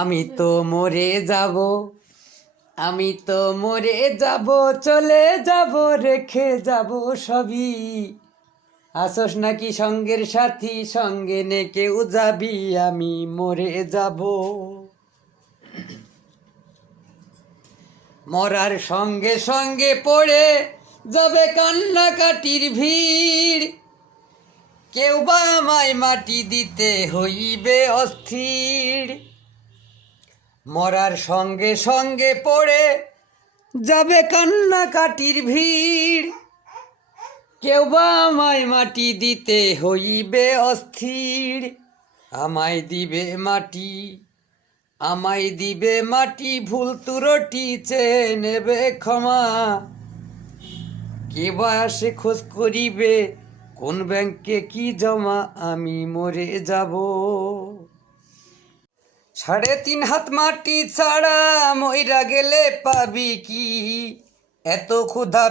আমি তো মরে যাব, আমি তো মরে যাব, চলে যাব, রেখে যাব সবই। আসোস নাকি সঙ্গের সাথী, সঙ্গে নে কেউ যাবি, আমি মরে যাব। মরার সঙ্গে সঙ্গে পড়ে যাবে কান্নাকাটির ভিড়, কেউ বা আমায় মাটি দিতে হইবে অস্থির। মরার সঙ্গে সঙ্গে পড়ে যাবে কান্নাকাটির ভিড়, কেউ বা আমায় মাটি দিতে হইবে অস্থির। আমায় দিবে মাটি, আমায় দিবে মাটি, ভুল ত্রুটি চেয়ে নেবে ক্ষমা। কে বা আসে খোঁজ করিবে, কোন ব্যাংকে কি জমা, আমি মরে যাব। 3.5 হাত মাটি ছাড়া মইরা গেলে পাবি কি, এত ক্ষুধা